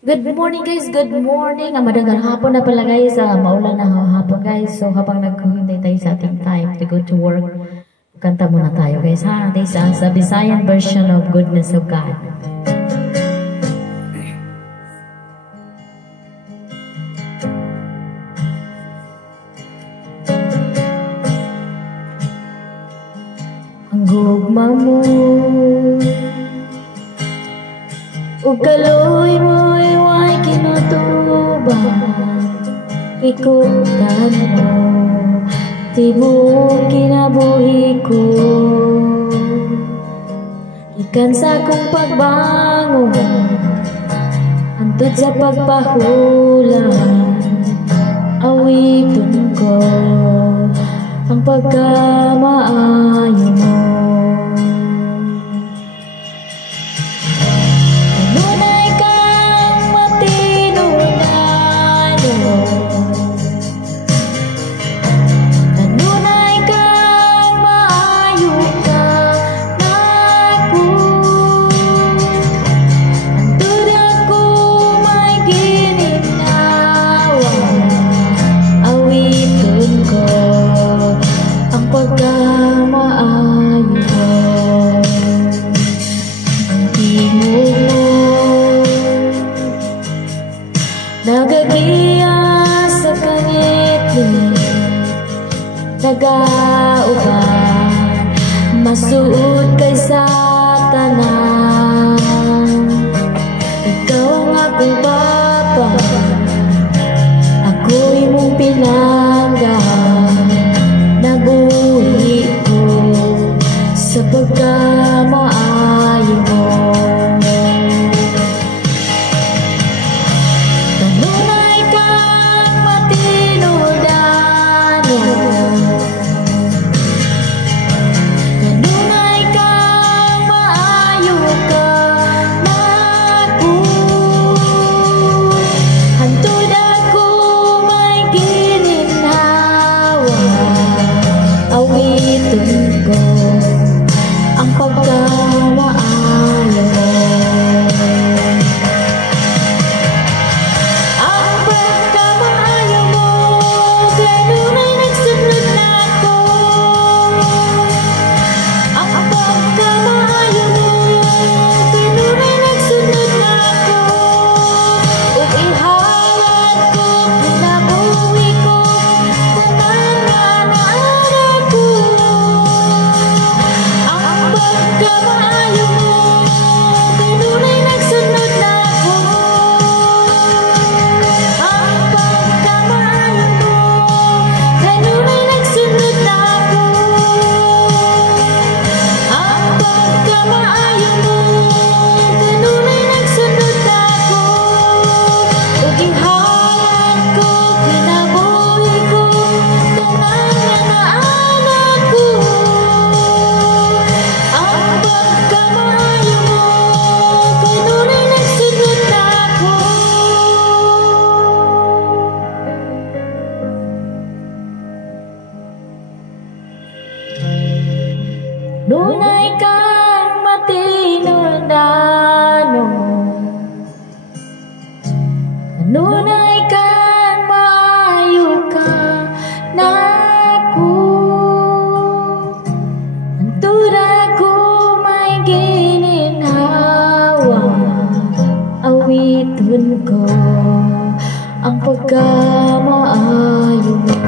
Good morning guys, good morning. Madagang hapon na pala guys, maulan na hapon guys. So habang naghihintay tayo sa ating time to go to work, kanta muna tayo guys ha. This is a Visayan version of Goodness of God. Ang gugma mo ug kaloy mo'y way kinutuban, ikutan mo tibuok kinabuhi ko. Ikan sa kong pagbangon hantod sa pagpahulan, awiton ko ang pagkamaayo mo. Nagagiya sa kangit-ngit, nagauban, masuot kay sa tanan. Ikaw ang akong papa, ako'y mong pinanggahan. Nabuhi ko sa pagkamaayo mo. Ang pagkamaayo mo, ang pagkamaayo mo, ganunay nagsunod na ako. Ang pagkamaayo mo, ganunay nagsunod na ako. Ug ihalad ko, kinabuhi ko, tanan nga naanak ko. Pagkamaayo mo, ganunay nagsunod na ako. Ang pagkamaayo mo, ganunay nagsunod na ako. Ang pagkamaayo mo, ganunay nagsunod na ako. Ug ihalad ko, kinabuhi ko, tanan nga naanak ko. Pagkamaayo mo, ganunay nagsunod na ako. Dunay kang matinudano, dunay kang maayo ka nako. Hantod ako may gininhawa, awiton ko ang pagkamaayo mo.